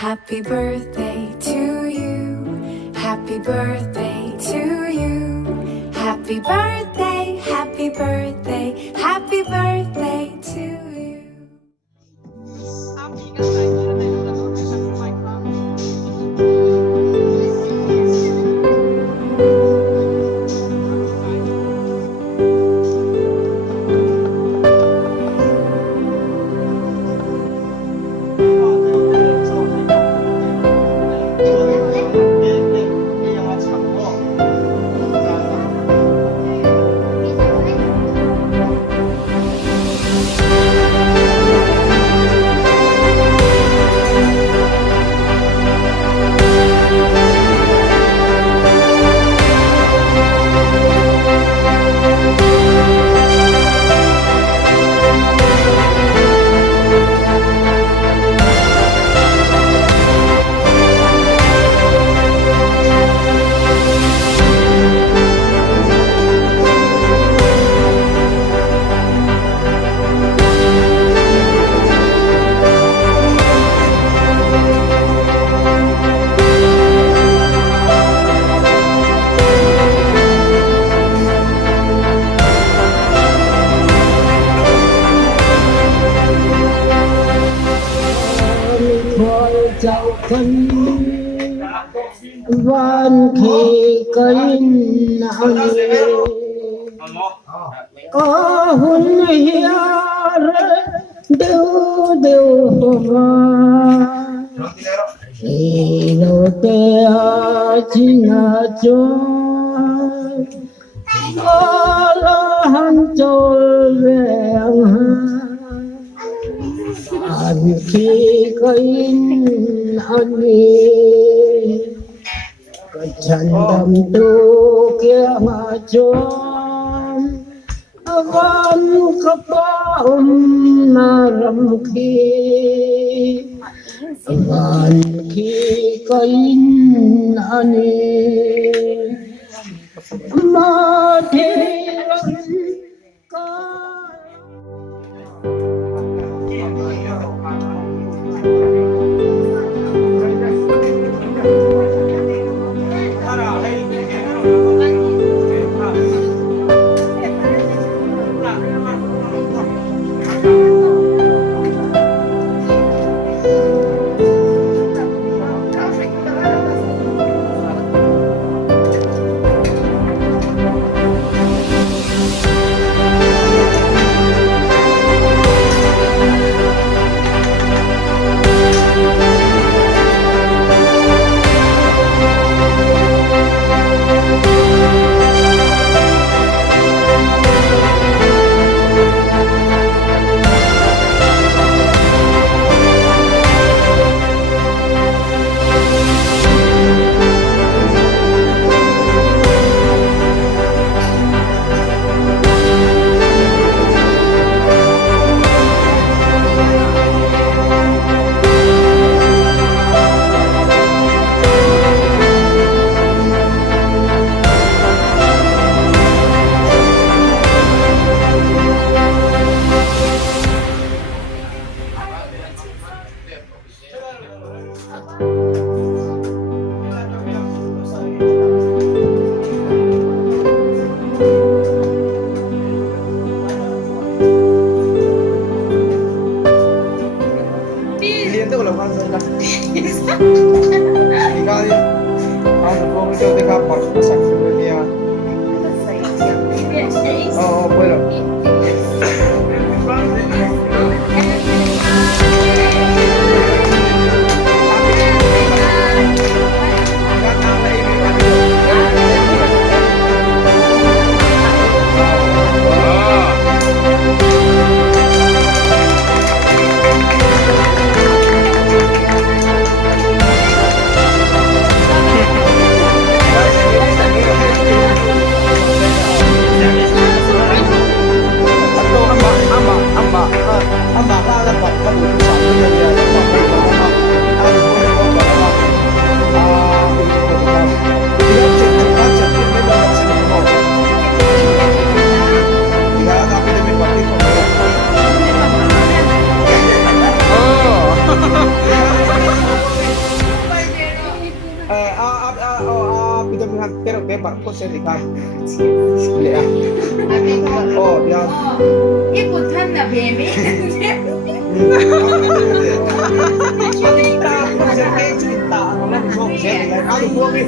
Happy birthday to you. Happy birthday to you. Happy birthday, happy birthday, happy birthday to you. Dạo thân van khi cây nào có hun hiền đều đều hoa khi đầu tiên chỉ là cho có hắn trôi về anh khi cây ani kecandam tu kia macam awan kapaum naram khi awan khi kain ani mathiran ka Marcos ya di kan. Ya. Oh, dia. ikutan na bebe. Cerita, cerita. Lang so, cerita. Ano po mi?